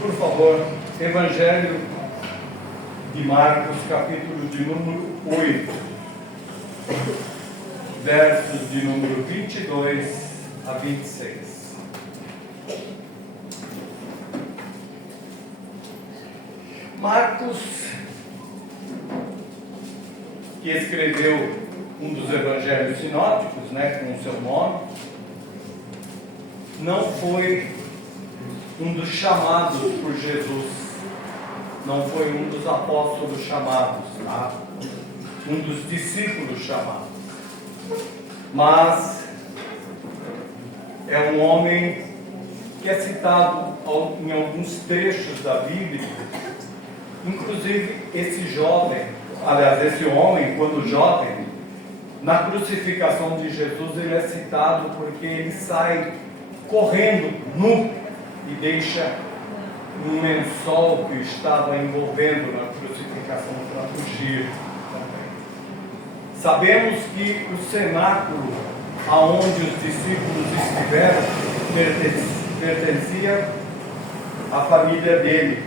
Por favor, Evangelho de Marcos, capítulo de número 8, versos de número 22 a 26. Marcos, que escreveu um dos evangelhos sinóticos, com o seu nome, não foi um dos chamados por Jesus, não foi um dos apóstolos chamados, um dos discípulos chamados, mas é um homem que é citado em alguns trechos da Bíblia. Inclusive esse homem, quando jovem, na crucificação de Jesus, ele é citado porque ele sai correndo nu e deixa um lençol que estava envolvendo na crucificação para fugir também. Sabemos que o cenáculo aonde os discípulos estiveram pertencia à família dele.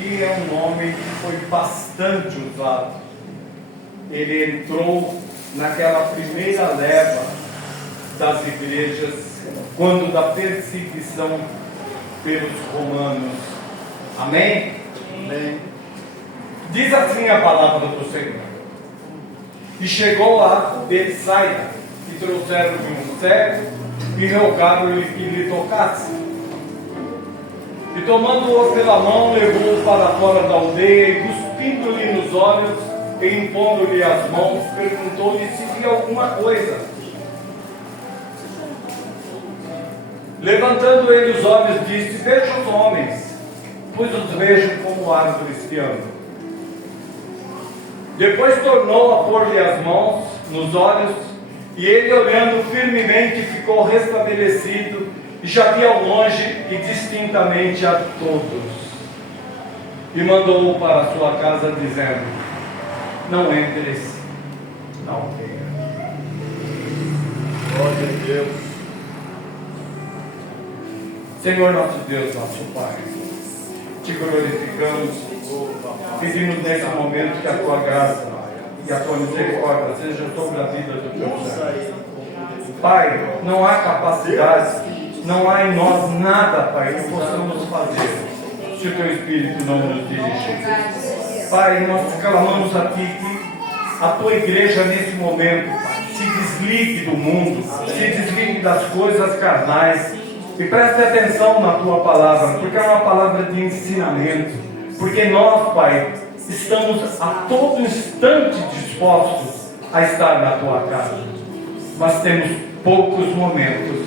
E é um nome que foi bastante usado. Ele entrou naquela primeira leva das igrejas, quando da perseguição pelos romanos. Amém? Amém. Diz assim a palavra do Senhor: e chegou a Betsaida, e trouxeram-lhe um cego, e rogaram-lhe que lhe tocasse. E tomando-o pela mão, levou-o para fora da aldeia, e cuspindo-lhe nos olhos, e impondo-lhe as mãos, perguntou-lhe se via alguma coisa. Levantando ele os olhos, disse: vejo os homens, pois os vejo como árvores que andam. Depois tornou a pôr-lhe as mãos nos olhos, e ele, olhando firmemente, ficou restabelecido, e já via ao longe e distintamente a todos. E mandou-o para a sua casa, dizendo: não entres, não venha. Glória a Deus. Senhor nosso Deus, nosso Pai, te glorificamos, pedimos nesse momento que a tua graça e a tua misericórdia seja sobre a vida do teu servo. Pai, não há capacidade, não há em nós nada, Pai, que possamos fazer se o teu Espírito não nos dirigir. Pai, nós clamamos aqui que a tua igreja nesse momento, Pai, se desligue do mundo, se desligue das coisas carnais e preste atenção na tua palavra, porque é uma palavra de ensinamento, porque nós, Pai, estamos a todo instante dispostos a estar na tua casa, mas temos poucos momentos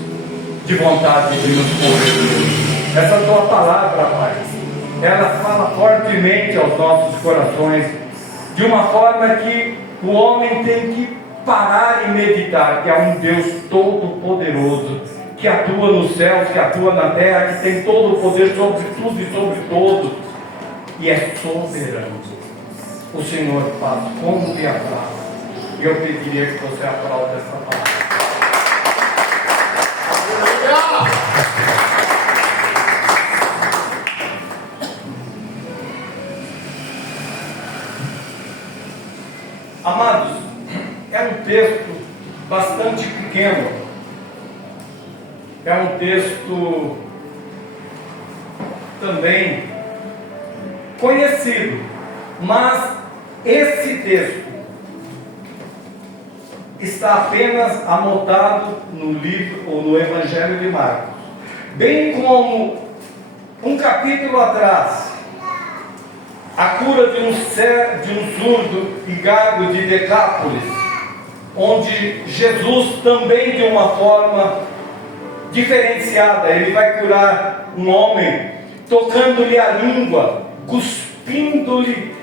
de vontade de nos correr. Essa tua palavra, Pai, ela fala fortemente aos nossos corações, de uma forma que o homem tem que parar e meditar que há um Deus todo-poderoso, que atua nos céus, que atua na terra, que tem todo o poder sobre tudo e sobre todos, e é soberano. O Senhor faz como lhe apraz, e eu pediria que você aplaude essa palavra. Amados, é um texto bastante pequeno, é um texto também conhecido, mas esse texto está apenas anotado no livro ou no Evangelho de Marcos, bem como um capítulo atrás, a cura de um surdo e gago de Decápolis, onde Jesus também, de uma forma diferenciada, ele vai curar um homem tocando-lhe a língua, cuspindo-lhe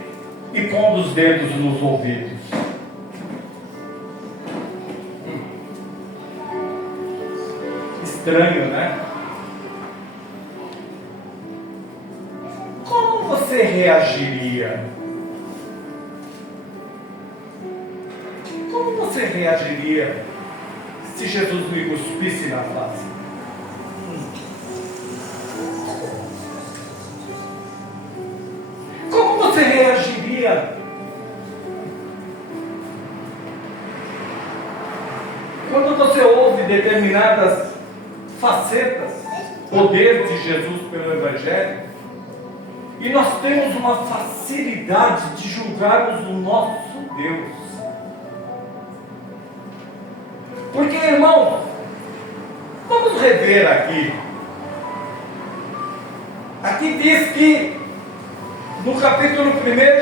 e pondo os dedos nos ouvidos. Estranho, né? Como você reagiria? Como você reagiria se Jesus lhe cuspisse na face? Como você reagiria quando você ouve determinadas facetas, poder de Jesus pelo Evangelho, e nós temos uma facilidade de julgarmos o nosso Deus? Porque, irmão, vamos rever aqui. Aqui diz que no capítulo 1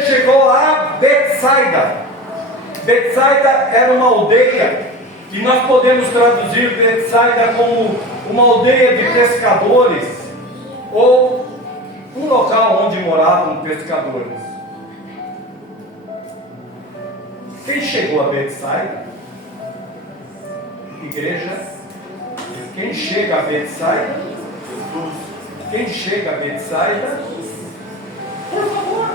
chegou a Betsaida. Betsaida era uma aldeia, e nós podemos traduzir Betsaida como uma aldeia de pescadores, ou um local onde moravam pescadores. Quem chegou a Betsaida? Igreja. Quem chega a Betsaida? Jesus. Quem chega a Betsaida? Por favor,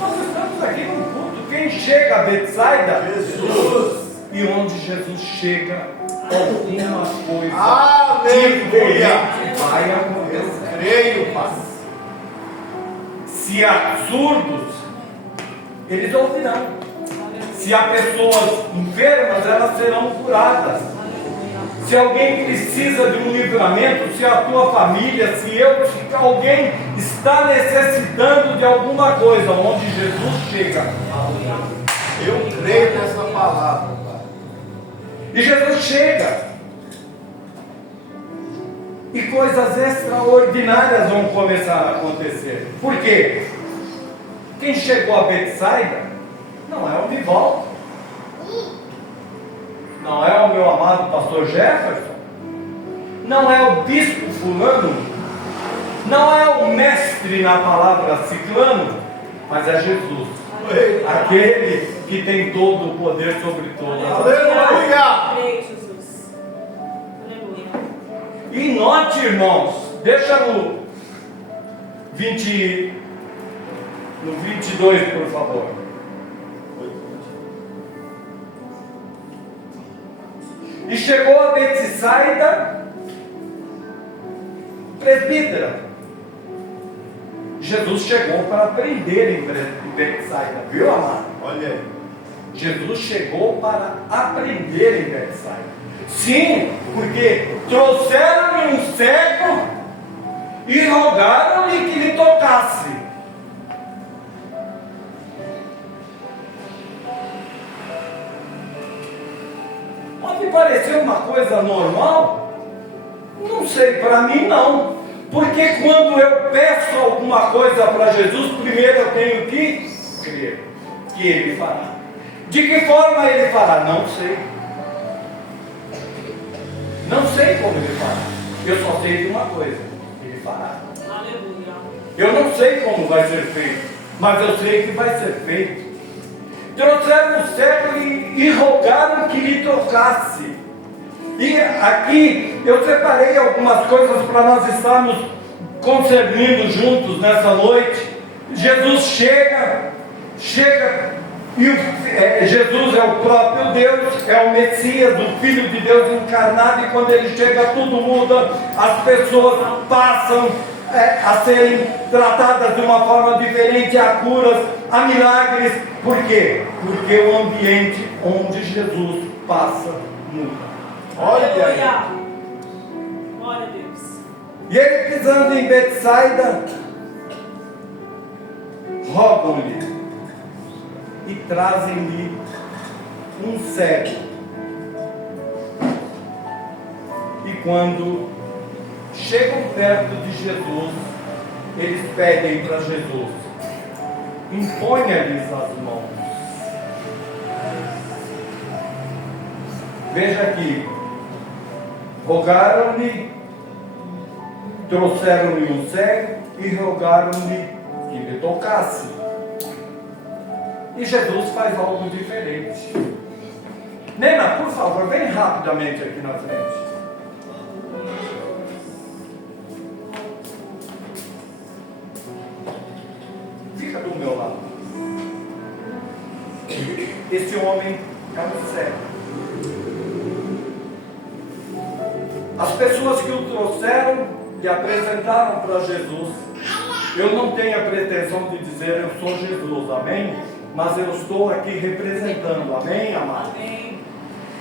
nós estamos aqui no culto. Quem chega a Betsaida? Jesus. E onde Jesus chega, alguma coisa vai acontecer. Creio, Pai. Se há surdos, eles ouvirão. Se há pessoas enfermas, elas serão curadas. Se alguém precisa de um livramento, se a tua família, se alguém está necessitando de alguma coisa, onde Jesus chega, Eu creio nessa palavra, Pai. e Jesus chega, e coisas extraordinárias vão começar a acontecer. Por quê? Quem chegou a Betsaida não é o Bival, não é o meu amado pastor Jefferson, não é o bispo fulano, não é o mestre na palavra ciclano, mas é Jesus, aquele que tem todo o poder sobre todas as coisas. Aleluia! Jesus. Aleluia. E note, irmãos, deixa no 22, por favor. E chegou a Betsaida, presbítera. Jesus chegou para prender em Betsaida, viu, amado? Olha aí. Jesus chegou para aprender em Betsaida. Sim, porque trouxeram-lhe um cego e rogaram-lhe que lhe tocasse. Pode parecer uma coisa normal? Não sei, para mim não. Porque quando eu peço alguma coisa para Jesus, primeiro eu tenho que crer que Ele fará. De que forma Ele fará? Não sei. Não sei como Ele fará. Eu só sei de uma coisa: Ele fará. Aleluia. Eu não sei como vai ser feito, mas eu sei que vai ser feito. Trouxeram o cego e rogaram que lhe tocasse. E aqui eu separei algumas coisas para nós estarmos concernindo juntos nessa noite. Jesus chega e Jesus é o próprio Deus, é o Messias, o Filho de Deus encarnado, e quando Ele chega tudo muda, as pessoas passam a serem tratadas de uma forma diferente, a curas, a milagres. Por quê? Porque o ambiente onde Jesus passa muda. Olha aí. Aleluia. Glória a Deus. E ele, pisando em Betsaida, rogam-lhe e trazem-lhe um cego. E quando chegam perto de Jesus, eles pedem para Jesus: imponha-lhes as mãos. Veja aqui, rogaram-lhe, trouxeram-lhe um cego e rogaram-lhe que lhe tocasse. E Jesus faz algo diferente. Nena, por favor, vem rapidamente aqui na frente. Fica do meu lado. Esse homem é um cego. As pessoas que o trouxeram e apresentaram para Jesus, eu não tenho a pretensão de dizer eu sou Jesus, amém? Mas eu estou aqui representando, amém, amado? Amém.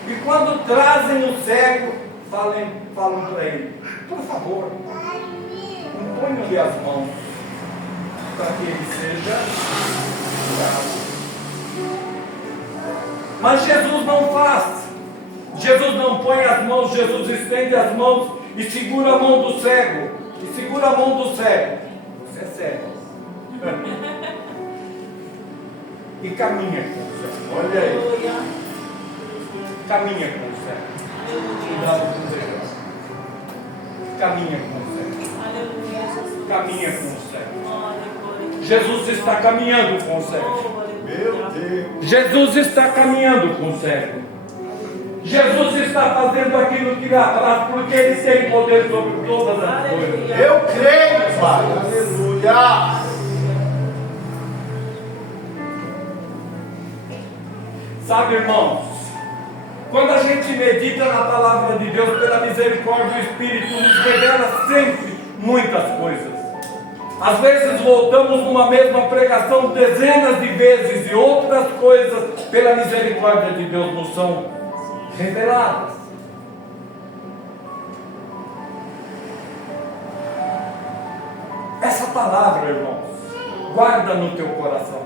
E quando trazem o cego, falam para ele, por favor, imponham-lhe as mãos, para que ele seja curado. Mas Jesus não faz. Jesus não põe as mãos, Jesus estende as mãos e segura a mão do cego. E segura a mão do cego. Você é cego. E caminha com o cego. Olha aí. Aleluia. Caminha com o cego. Aleluia. Cuidado com o cego. Caminha com o cego. Aleluia, Jesus. Caminha com o cego. Glória, glória. Jesus está caminhando com o cego. Oh, aleluia. Meu Deus. Jesus está caminhando com o cego. Jesus está fazendo aquilo que dá, porque Ele tem poder sobre todas as coisas. Eu creio, Pai. Aleluia. Sabe, irmãos, quando a gente medita na palavra de Deus, pela misericórdia, o Espírito nos revela sempre muitas coisas. Às vezes voltamos numa mesma pregação dezenas de vezes e outras coisas, pela misericórdia de Deus, nos são reveladas. Essa palavra, irmãos, guarda no teu coração.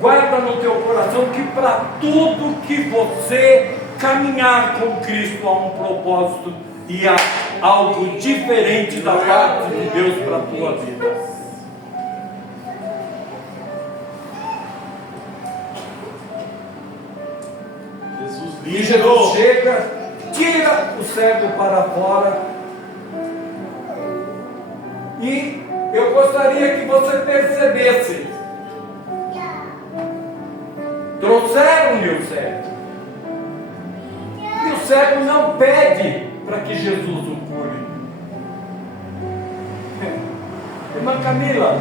Guarda no teu coração que para tudo que você caminhar com Cristo há um propósito e há algo diferente da parte de Deus para a tua vida. E Jesus chega, tira o cego para fora. E eu gostaria que você percebesse. Trouxeram-lhe o cego. E o cego não pede para que Jesus o cure. Irmã Camila,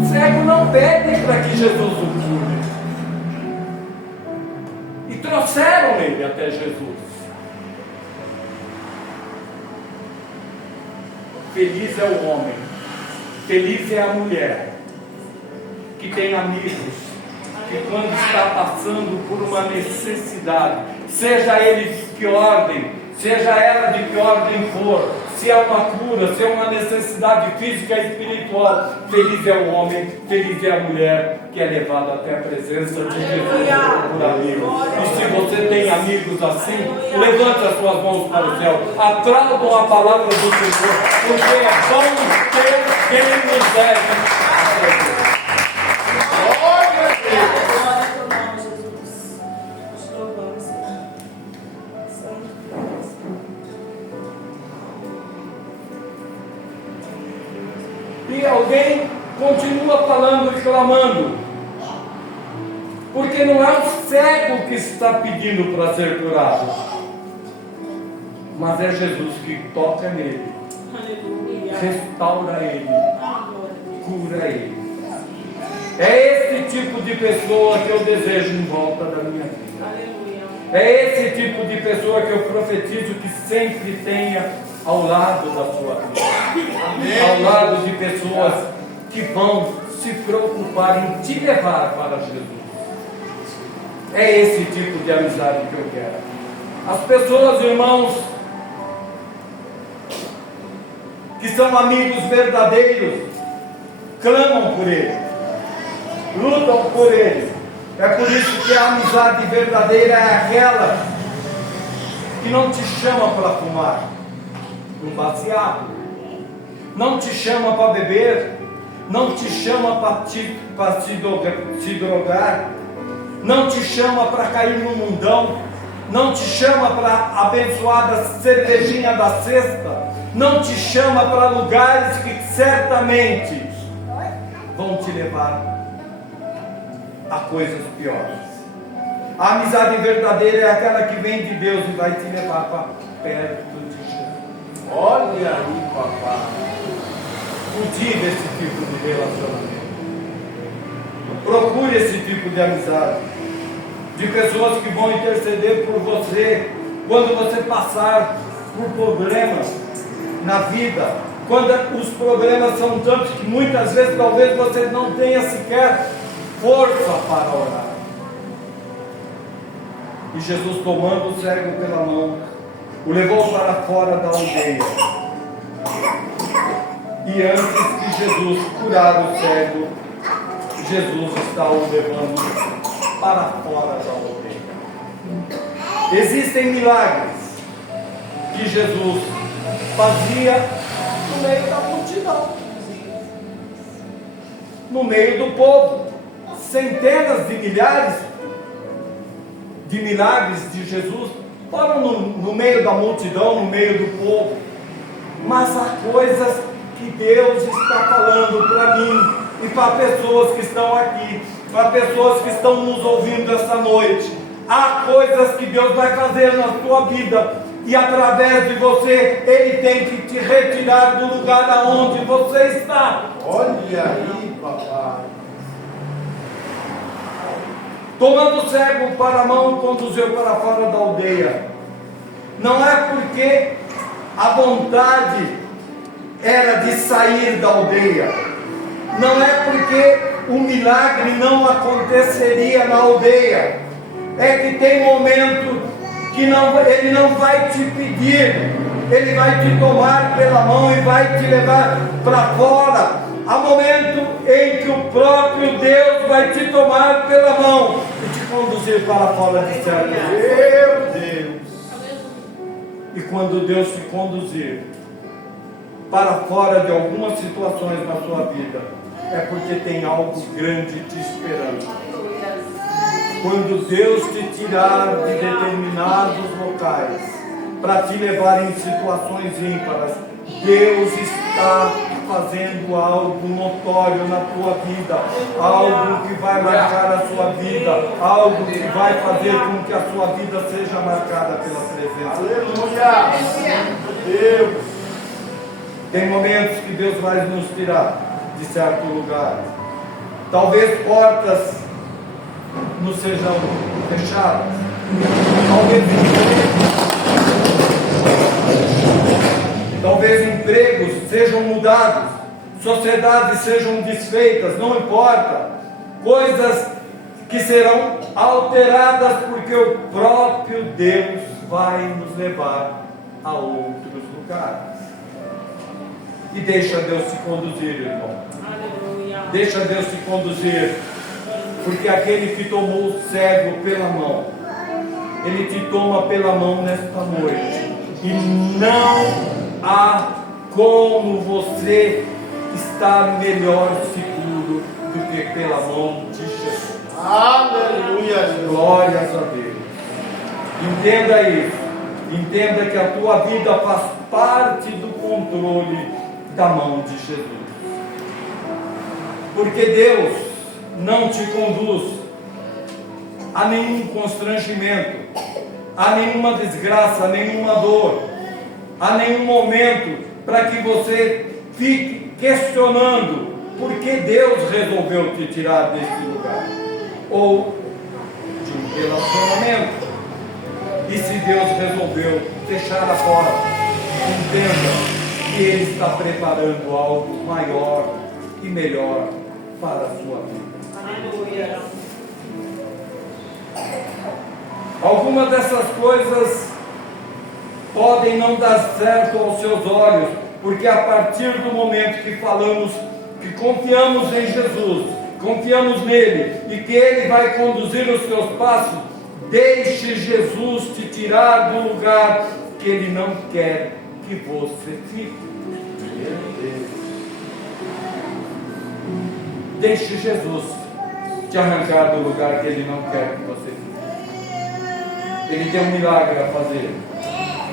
o cego não pede para que Jesus o cure. E trouxeram ele até Jesus. Feliz é o homem, feliz é a mulher que tem amigos, que quando está passando por uma necessidade, seja ele de que ordem, seja ela de que ordem for, se é uma cura, se é uma necessidade física e espiritual, feliz é o homem, feliz é a mulher que é levada até a presença de Jesus por amigos. E se você tem amigos assim, levante as suas mãos para o céu, aplaudam a palavra do Senhor, porque é bom ter quem nos deve. Glória a Deus. Glória ao teu nome, Jesus. Nós te louvamos, Senhor. Santo Deus. E alguém continua falando e clamando, porque não é o cego que está pedindo para ser curado, mas é Jesus que toca nele, Aleluia. restaura ele, Ah, glória a Deus. cura ele. É esse tipo de pessoa que eu desejo em volta da minha vida. Aleluia. É esse tipo de pessoa que eu profetizo que sempre tenha ao lado da sua vida. Ao lado de pessoas que vão se preocupar em te levar para Jesus. É esse tipo de amizade que eu quero. As pessoas, irmãos, que são amigos verdadeiros, clamam por ele, lutam por ele. É por isso que a amizade verdadeira é aquela que não te chama para fumar um baseado, não te chama para beber, não te chama para se drogar, não te chama para cair no mundão, não te chama para abençoar da cervejinha da cesta, não te chama para lugares que certamente vão te levar a coisas piores. A amizade verdadeira é aquela que vem de Deus e vai te levar para perto de Jesus. Olha aí, papai. Cultive esse tipo de relacionamento. Procure esse tipo de amizade. De pessoas que vão interceder por você quando você passar por problemas na vida, quando os problemas são tantos que muitas vezes talvez você não tenha sequer força para orar. E Jesus, tomando o cego pela mão, o levou para fora da aldeia. E antes que Jesus curar o cego, Jesus está o levando para fora da aldeia. Existem milagres que Jesus fazia no meio da multidão, no meio do povo. Centenas de milhares de milagres de Jesus foram no meio da multidão, no meio do povo. Mas há coisas que Deus está falando para mim e para pessoas que estão aqui, para pessoas que estão nos ouvindo essa noite. Há coisas que Deus vai fazer na sua vida, e através de você, Ele tem que te retirar do lugar aonde você está. Olha aí, papai. Tomando o cego para a mão, conduziu para fora da aldeia. Não é porque a vontade era de sair da aldeia, não é porque o milagre não aconteceria na aldeia, é que tem momento que Ele não vai te pedir, Ele vai te tomar pela mão e vai te levar para fora. Há momento em que o próprio Deus vai te tomar pela mão e te conduzir para fora de certo. Meu Deus. E quando Deus te conduzir para fora de algumas situações na sua vida, é porque tem algo grande te esperando. Quando Deus te tirar de determinados locais para te levar em situações ímpares, Deus está fazendo algo notório na tua vida, algo que vai marcar a sua vida, algo que vai fazer com que a sua vida seja marcada pela presença de Deus. Aleluia. Deus. Tem momentos que Deus vai nos tirar de certo lugar. Talvez portas nos sejam fechadas. Talvez empregos sejam mudados, sociedades sejam desfeitas, não importa. Coisas que serão alteradas porque o próprio Deus vai nos levar a outros lugares. E deixa Deus te conduzir, irmão. Aleluia. Deixa Deus te conduzir, porque aquele que tomou o cego pela mão, Ele te toma pela mão nesta noite. E não há como você estar melhor seguro do que pela mão de Jesus. Aleluia. Glórias a Deus. Entenda isso. Entenda que a tua vida faz parte do controle da mão de Jesus. Porque Deus não te conduz a nenhum constrangimento, a nenhuma desgraça, a nenhuma dor, a nenhum momento para que você fique questionando por que Deus resolveu te tirar desse lugar, ou de um relacionamento. E se Deus resolveu deixar a porta, entenda que Ele está preparando algo maior e melhor para a sua vida. Aleluia. Algumas dessas coisas podem não dar certo aos seus olhos, porque a partir do momento que falamos, que confiamos em Jesus, confiamos nele e que Ele vai conduzir os seus passos, deixe Jesus te tirar do lugar que Ele não quer que você fique. Deixe Jesus te arrancar do lugar que Ele não quer que você fique. Ele tem um milagre a fazer,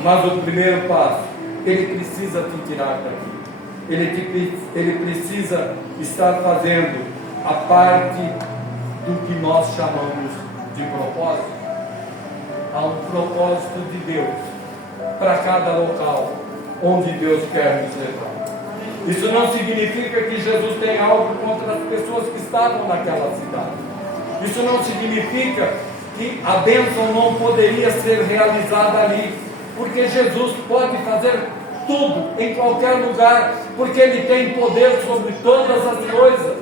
mas o primeiro passo, Ele precisa te tirar daqui. Ele precisa estar fazendo a parte do que nós chamamos de propósito. Há um propósito de Deus para cada local onde Deus quer nos levar. Isso não significa que Jesus tem algo contra as pessoas que estavam naquela cidade. Isso não significa que a bênção não poderia ser realizada ali. porque Jesus pode fazer tudo, em qualquer lugar, porque Ele tem poder sobre todas as coisas.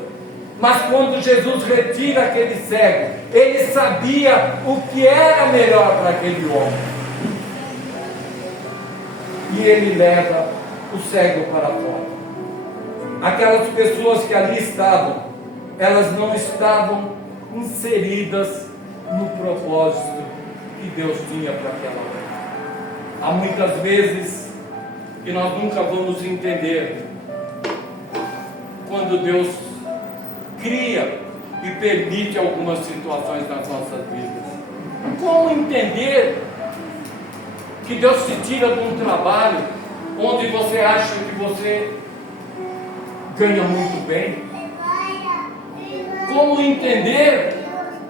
Mas quando Jesus retira aquele cego, Ele sabia o que era melhor para aquele homem, e Ele leva o cego para fora. Aquelas pessoas que ali estavam, elas não estavam inseridas no propósito que Deus tinha para aquela hora. Há muitas vezes que nós nunca vamos entender quando Deus cria e permite algumas situações nas nossas vidas. Como entender que Deus te tira de um trabalho onde você acha que você ganha muito bem? Como entender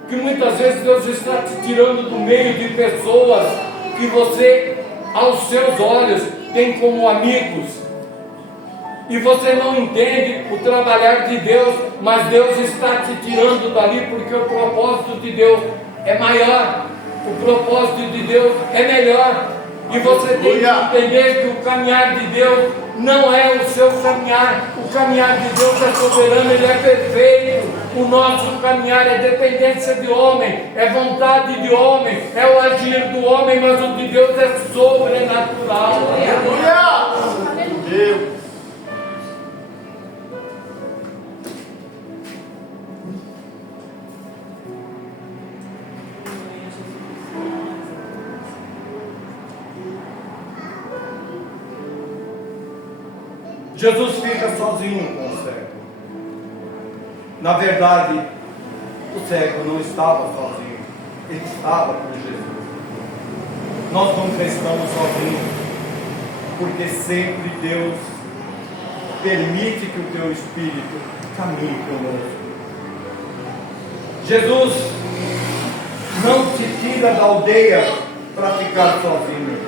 que muitas vezes Deus está te tirando do meio de pessoas que você, aos seus olhos, tem como amigos, e você não entende o trabalhar de Deus, mas Deus está te tirando dali porque o propósito de Deus é maior, o propósito de Deus é melhor, e você tem que entender que o caminhar de Deus não é o seu caminhar. O caminhar de Deus é soberano, Ele é perfeito. O nosso caminhar é dependência de homem, é vontade de homem, é o agir do homem, mas o de Deus é sobrenatural. Aleluia! Deus. Jesus fica sozinho com o cego. Na verdade, o cego não estava sozinho, ele estava com Jesus. Nós nunca estamos sozinhos, porque sempre Deus permite que o teu Espírito caminhe conosco. Jesus não te tira da aldeia para ficar sozinho.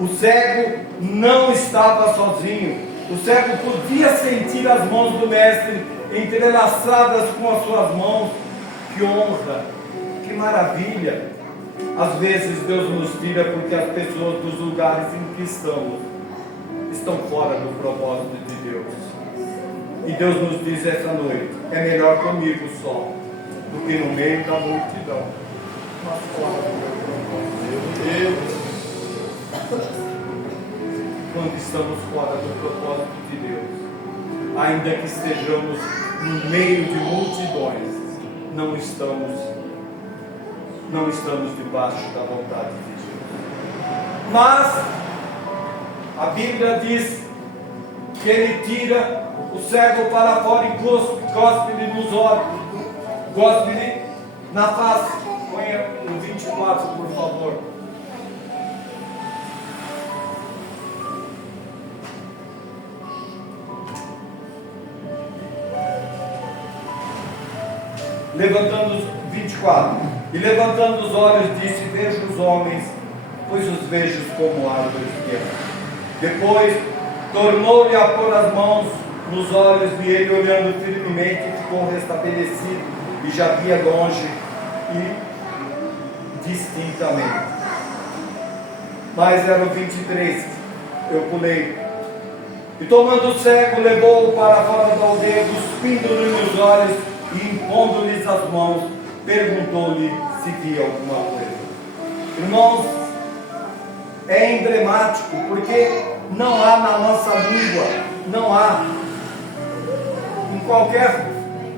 O cego não estava sozinho. O cego podia sentir as mãos do Mestre entrelaçadas com as suas mãos. Que honra, que maravilha. Às vezes Deus nos tira porque as pessoas dos lugares em que estamos estão fora do propósito de Deus. E Deus nos diz essa noite: é melhor comigo só do que no meio da multidão, mas fora do meu propósito. Deus. Quando estamos fora do propósito de Deus, ainda que estejamos no meio de multidões, não estamos debaixo da vontade de Deus. Mas a Bíblia diz que Ele tira o cego para fora e cospe-lhe nos olhos, cospe-lhe na face. Ponha o 24, por favor. Levantando os 24, e levantando os olhos, disse: vejo os homens, pois os vejo como árvores que eram. Depois tornou-lhe a pôr as mãos nos olhos, e ele, olhando firmemente, ficou restabelecido, e já via longe e distintamente. Mas era o 23, eu pulei. E tomando o cego, levou-o para fora da aldeia, cuspindo-lhe nos olhos, e impondo-lhes as mãos, perguntou-lhe se via alguma coisa. Irmãos, é emblemático, porque não há na nossa língua, não há em qualquer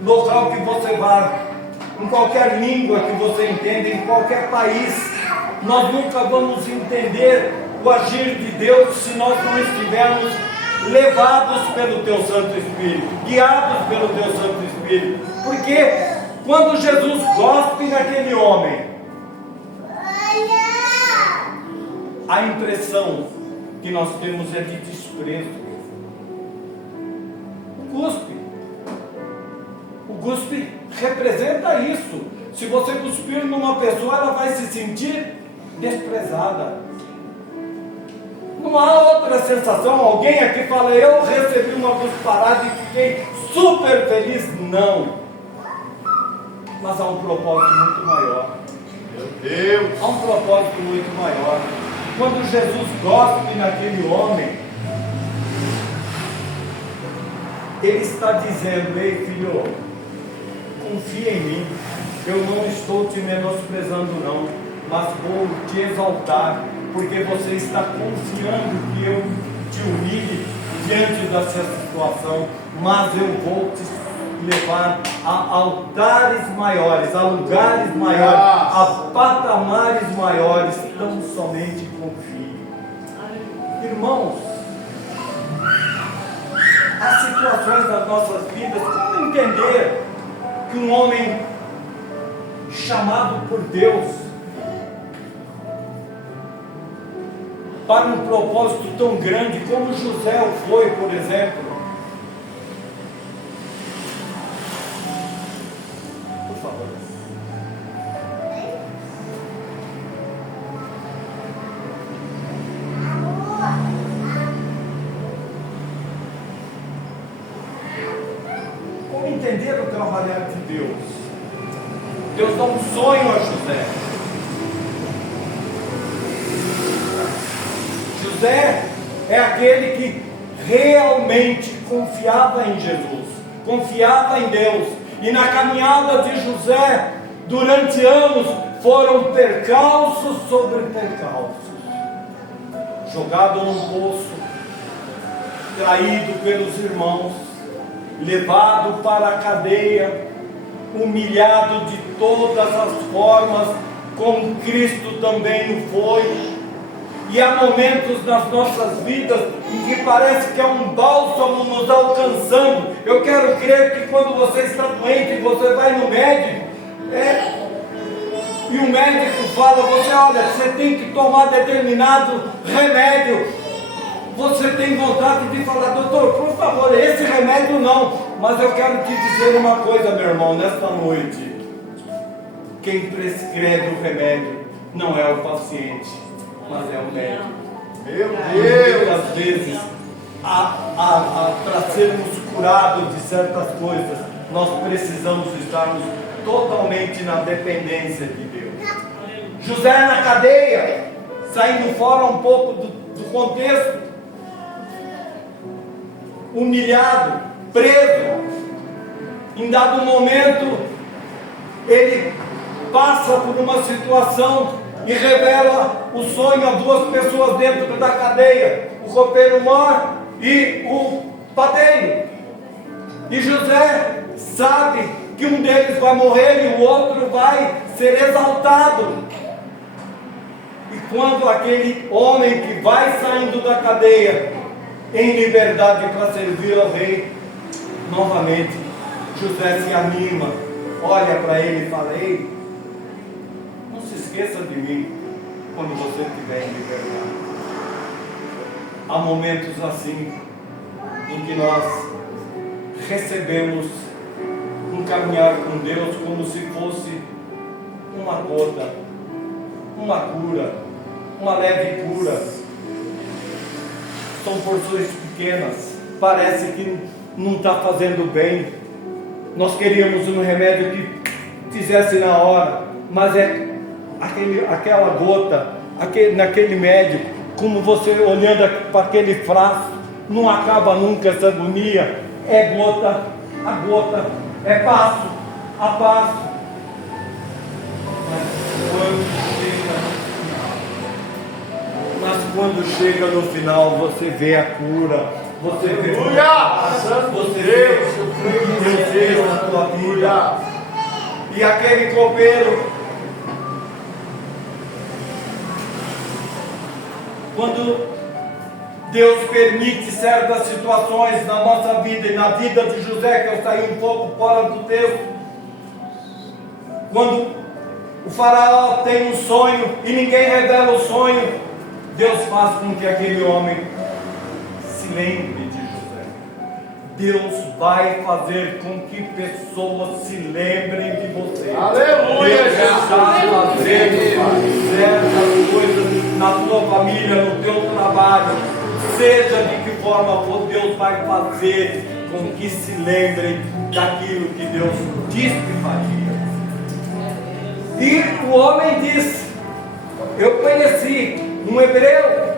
local que você vá, em qualquer língua que você entenda, em qualquer país, nós nunca vamos entender o agir de Deus se nós não estivermos levados pelo Teu Santo Espírito, guiados pelo Teu Santo Espírito. Porque quando Jesus cospe naquele homem, a impressão que nós temos é de desprezo. O cuspe representa isso. Se você cuspir numa pessoa, ela vai se sentir desprezada. Não há outra sensação. Alguém aqui fala: eu recebi uma cusparada e fiquei super feliz. Não. Mas há um propósito muito maior. Meu Deus. Há um propósito muito maior. Quando Jesus cospe naquele homem, ele está dizendo: ei filho, confia em mim, eu não estou te menosprezando não, mas vou te exaltar, porque você está confiando que eu te humilhe diante dessa situação, mas eu vou te levar a altares maiores, a lugares maiores, a patamares maiores. Tão somente confie. Irmãos, as situações das nossas vidas, como entender que um homem chamado por Deus para um propósito tão grande como José o foi, por exemplo. Por favor. Como entender o trabalhar de Deus? Deus dá um sonho a José. José é aquele que realmente confiava em Jesus, confiava em Deus. E na caminhada de José, durante anos, foram percalços sobre percalços. Jogado num poço, traído pelos irmãos, levado para a cadeia, humilhado de todas as formas, como Cristo também o foi. E há momentos nas nossas vidas em que parece que é um bálsamo nos alcançando. Eu quero crer que quando você está doente, você vai no médico, e o médico fala, olha, você tem que tomar determinado remédio. Você tem vontade de falar, doutor, por favor, esse remédio não. Mas eu quero te dizer uma coisa, meu irmão, nesta noite. Quem prescreve o remédio não é o paciente, mas é o médico. Meu Deus. Muitas vezes, para sermos curados de certas coisas, nós precisamos estarmos totalmente na dependência de Deus. José na cadeia, saindo fora um pouco do contexto, humilhado, preso. Em dado momento, ele passa por uma situação e revela o sonho a duas pessoas dentro da cadeia, o copeiro mor e o padeiro. E José sabe que um deles vai morrer e o outro vai ser exaltado. E quando aquele homem que vai saindo da cadeia em liberdade para servir ao rei, novamente José se anima, olha para ele e fala: ei, não se esqueça de mim quando você estiver em liberdade. Há momentos assim em que nós recebemos um caminhar com Deus como se fosse uma gota, uma cura, uma leve cura. São porções pequenas, parece que não está fazendo bem. Nós queríamos um remédio que fizesse na hora, mas é aquela gota, naquele médico, como você olhando para aquele frasco, não acaba nunca essa agonia. É gota a gota, é passo a passo. Mas quando chega no final, você vê a cura, você vê você vê o que Deus fez na tua vida. E aquele copeiro, quando Deus permite certas situações na nossa vida e na vida de José, que eu saí um pouco fora do texto, quando o faraó tem um sonho e ninguém revela o sonho, Deus faz com que aquele homem se lembre de José. Deus vai fazer com que pessoas se lembrem de você. Aleluia, Deus está fazendo certas coisas na tua família, no teu trabalho. Seja de que forma for, Deus vai fazer com que se lembrem daquilo que Deus disse que faria. E o homem disse: eu conheci um hebreu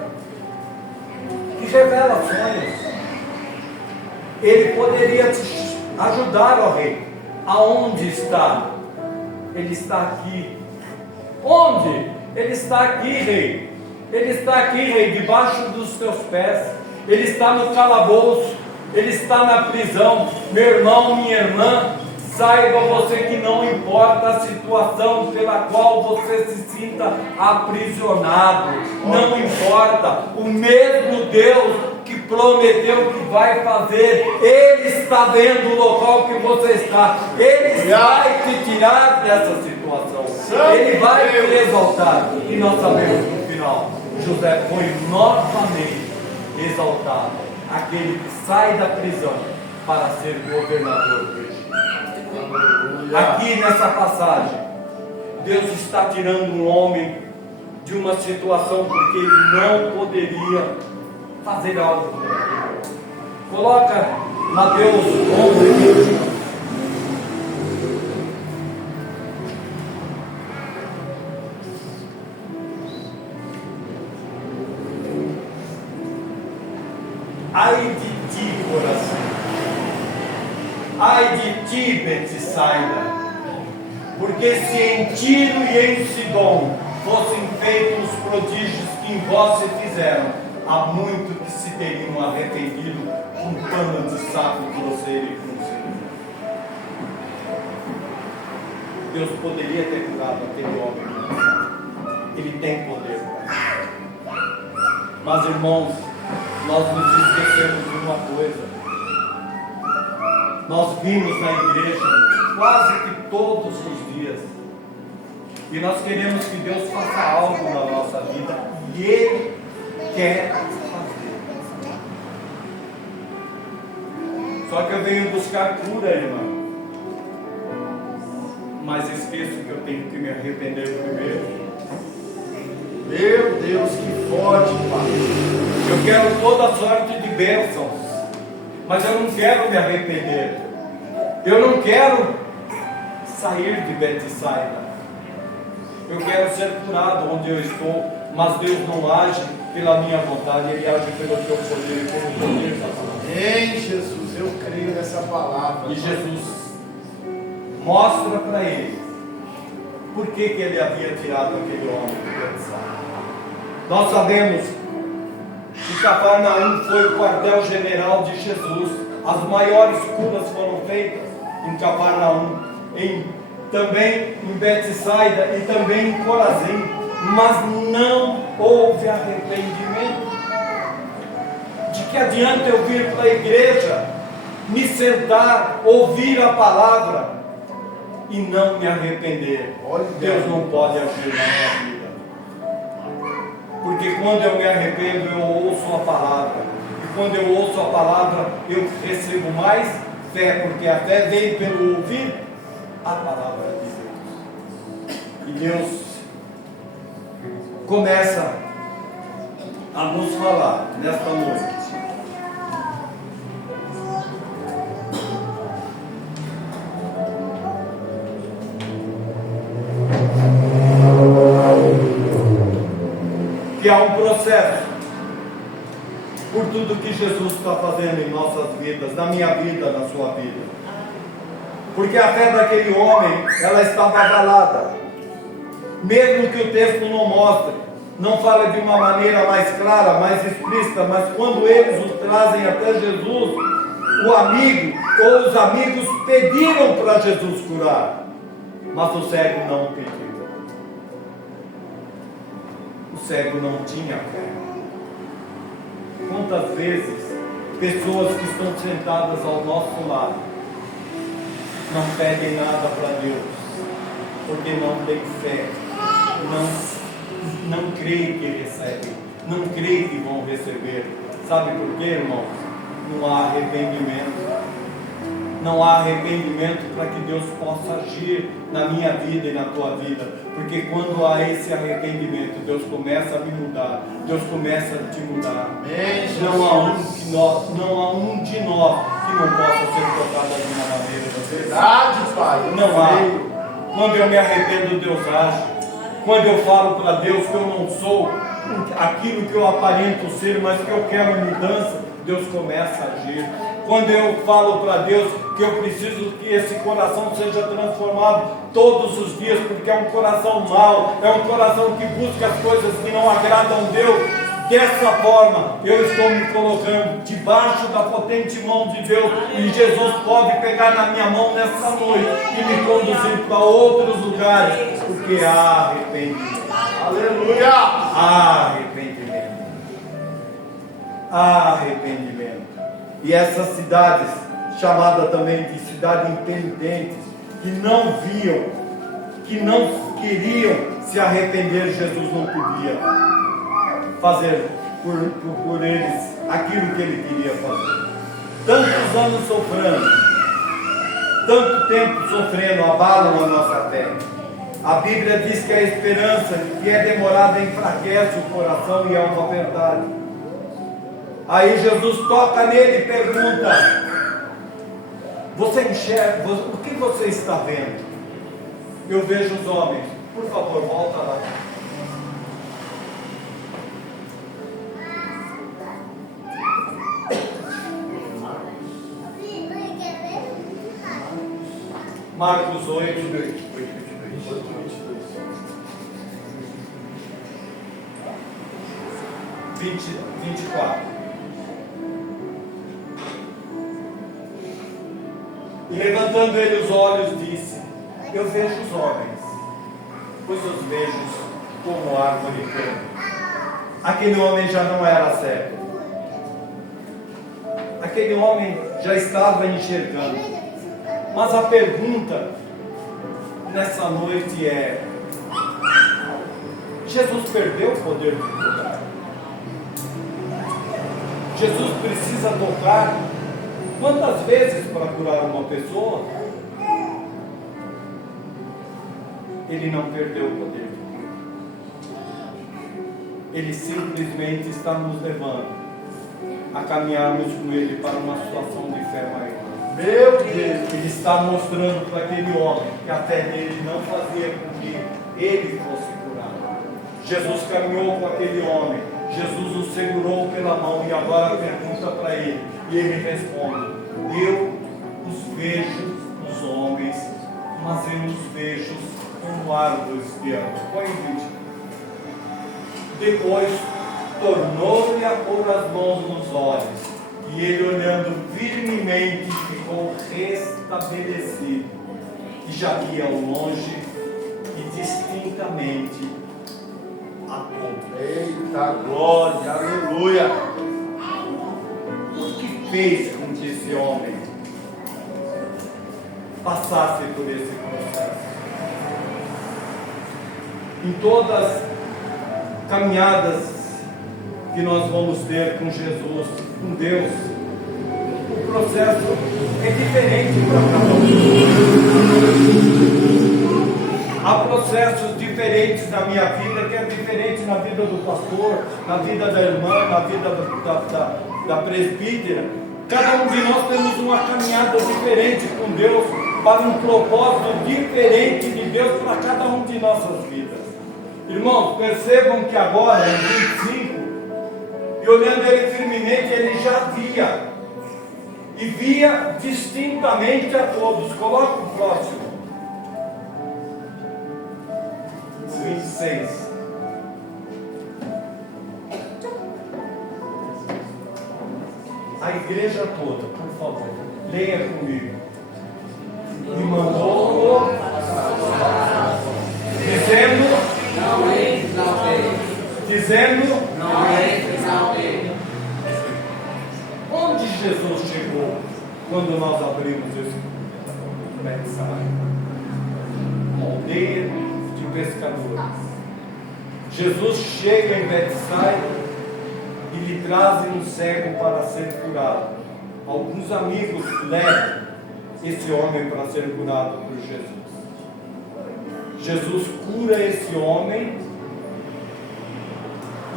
que revela sonhos. Ele poderia te ajudar, ó rei. Aonde está? Ele está aqui. Onde? Ele está aqui, rei. Ele está aqui, rei, debaixo dos teus pés. Ele está no calabouço. Ele está na prisão. Meu irmão, minha irmã, saiba você que não importa a situação pela qual você se sinta aprisionado. Não importa. O mesmo Deus que prometeu que vai fazer, Ele está vendo o local que você está. Ele vai te tirar dessa situação. Ele vai te exaltar. E nós sabemos que no final José foi novamente exaltado, aquele que sai da prisão para ser governador do Egito. Aqui nessa passagem, Deus está tirando um homem de uma situação porque ele não poderia fazer algo. Coloca Mateus 11. Ai de ti, coração. Ai de ti, Betsaida. Porque se em Tiro e em Sidom fossem feitos os prodígios que em vós se fizeram, há muito que se teriam arrependido com pano de saco grosseiro e fruncido. Deus poderia ter curado aquele homem. Ele tem poder. Mas, irmãos, nós nos esquecemos de uma coisa. Nós vimos na igreja quase que todos os dias. E nós queremos que Deus faça algo na nossa vida. E Ele quer fazer. Só que eu venho buscar cura, irmão. Mas esqueço que eu tenho que me arrepender primeiro. Meu Deus, que forte, Pai. Eu quero toda sorte de bênçãos, mas eu não quero me arrepender. Eu não quero sair de Betsaida. Eu quero ser curado onde eu estou, mas Deus não age pela minha vontade, Ele age pelo teu poder e pelo poder da palavra. Amém, Jesus, eu creio nessa palavra. E Jesus mostra para ele por que ele havia tirado aquele homem de Betsaida. Nós sabemos que Cafarnaum foi o quartel-general de Jesus. As maiores curas foram feitas em Cafarnaum, também em Betsaida e também em Corazim, mas não houve arrependimento. De que adianta eu vir para a igreja, me sentar, ouvir a palavra e não me arrepender? Deus não pode agir na minha vida. Porque quando eu me arrependo, eu ouço a palavra. E quando eu ouço a palavra, eu recebo mais fé, porque a fé vem pelo ouvir a palavra de Deus. E Deus começa a nos falar nesta noite. Que há um processo por tudo que Jesus está fazendo em nossas vidas, na minha vida, na sua vida. Porque a fé daquele homem, ela estava abalada. Mesmo que o texto não mostre, não fale de uma maneira mais clara, mais explícita, mas quando eles o trazem até Jesus, o amigo ou os amigos pediram para Jesus curar, mas o cego não pediu. O cego não tinha fé. Quantas vezes pessoas que estão sentadas ao nosso lado não pedem nada para Deus, porque não têm fé, não creem que recebem, não creem que vão receber. Sabe por quê, irmãos? Não há arrependimento. Não há arrependimento para que Deus possa agir na minha vida e na tua vida. Porque quando há esse arrependimento, Deus começa a me mudar. Deus começa a te mudar. Amém, Não há um de nós que não possa ser tocado de uma maneira. Verdade, Pai. Não há. Quando eu me arrependo, Deus age. Quando eu falo para Deus que eu não sou aquilo que eu aparento ser, mas que eu quero mudança, Deus começa a agir. Quando eu falo para Deus que eu preciso que esse coração seja transformado todos os dias, porque é um coração mau, é um coração que busca as coisas que não agradam a Deus, dessa forma eu estou me colocando debaixo da potente mão de Deus, e Jesus pode pegar na minha mão nessa noite e me conduzir para outros lugares, porque há arrependimento. Aleluia! Há arrependimento. Há arrependimento. E essas cidades, chamadas também de cidades impenitentes, que não viam, que não queriam se arrepender, Jesus não podia fazer por eles aquilo que ele queria fazer. Tantos anos sofrendo, tanto tempo sofrendo, abalam a nossa fé. A Bíblia diz que a esperança que é demorada enfraquece o coração, e é uma verdade. Aí Jesus toca nele e pergunta: você enxerga, o que você está vendo? Eu vejo os homens. Por favor, volta lá. Marcos 8, 24. E levantando ele os olhos, disse: eu vejo os homens, pois os vejo como árvore plana. Aquele homem já não era cego. Aquele homem já estava enxergando. Mas a pergunta nessa noite é: Jesus perdeu o poder de curar? Jesus precisa tocar quantas vezes para curar uma pessoa? Ele não perdeu o poder de cura. Ele simplesmente está nos levando a caminharmos com Ele para uma situação de fé maior. Meu Deus! Ele está mostrando para aquele homem que a fé dele não fazia com que ele fosse curado. Jesus caminhou com aquele homem, Jesus o segurou pela mão e agora pergunta para ele, e ele responde: eu os vejo os homens, mas eu os vejo como árvores de árvore. Põe em vídeo. Depois tornou-lhe a pôr as mãos nos olhos, e ele, olhando firmemente, ficou restabelecido, e já via ao longe e distintamente a todos. Eita glória, aleluia! O que fez com que esse homem passasse por esse processo? Em todas as caminhadas que nós vamos ter com Jesus, com Deus, o processo é diferente para cada um. Há processos diferentes na minha vida, que é diferente na vida do pastor, na vida da irmã, na vida da presbítera. Cada um de nós temos uma caminhada diferente com Deus, para um propósito diferente de Deus para cada um de nossas vidas. Irmãos, percebam que agora, em 25, e olhando ele firmemente, ele já via, e via distintamente a todos. Coloca o próximo. 26. A igreja toda, por favor, leia comigo. E mandou-o, dizendo, onde Jesus chegou quando nós abrimos esse Betsaida? Uma aldeia de pescadores. Jesus chega em Betsaida e lhe trazem um cego para ser curado. Alguns amigos levam esse homem para ser curado por Jesus. Jesus cura esse homem,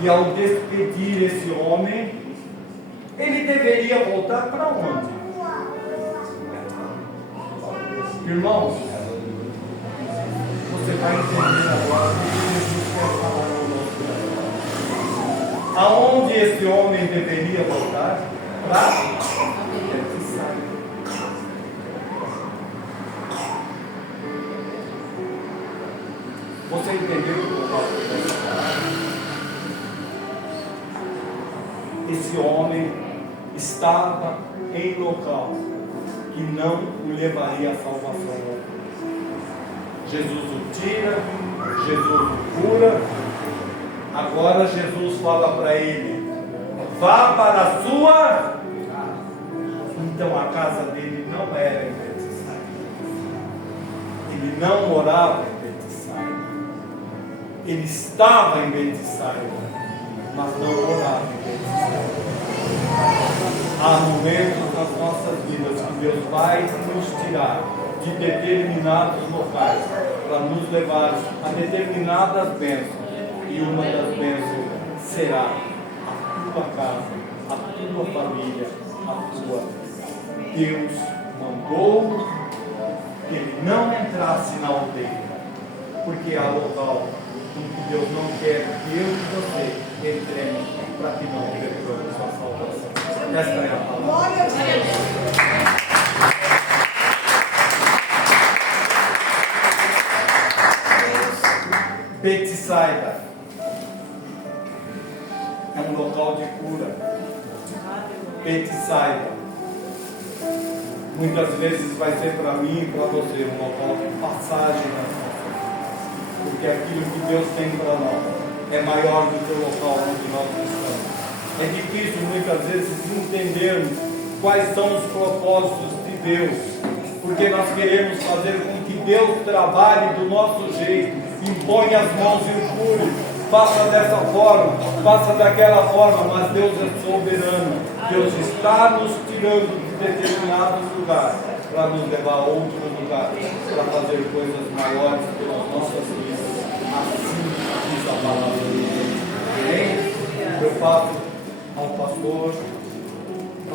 e ao despedir esse homem, ele deveria voltar para onde? Irmãos, a entender agora o que Jesus quer falar conosco. Aonde esse homem deveria voltar? Para Betsaida. Você entendeu o que eu falo? Esse homem estava em local que não o levaria à salvação. Jesus o tira, Jesus o cura. Agora Jesus fala para ele: vá para a sua. Então a casa dele não era em Betsaida. Ele não morava em Betsaida. Ele estava em Betsaida, mas não morava em Betsaida. Há momentos nas nossas vidas que Deus vai nos tirar de determinados locais para nos levar a determinadas bênçãos. E uma das bênçãos será a tua casa, a tua família, a tua. Deus mandou que ele não entrasse na aldeia, porque há local em que Deus não quer que eu e você entremos para que não percamos a salvação. Esta é a palavra. Glória a Deus. Betsaida é um local de cura. Betsaida muitas vezes vai ser para mim e para você um local de passagem na nossa vida, porque aquilo que Deus tem para nós é maior do que o local onde nós estamos. É difícil muitas vezes entendermos quais são os propósitos de Deus, porque nós queremos fazer com que Deus trabalhe do nosso jeito, impõe as mãos e o cure, faça dessa forma, faça daquela forma, mas Deus é soberano. Deus está nos tirando de determinados lugares para nos levar a outros lugares, para fazer coisas maiores pelas nossas vidas. Assim diz a palavra de Deus. Amém? Eu passo ao pastor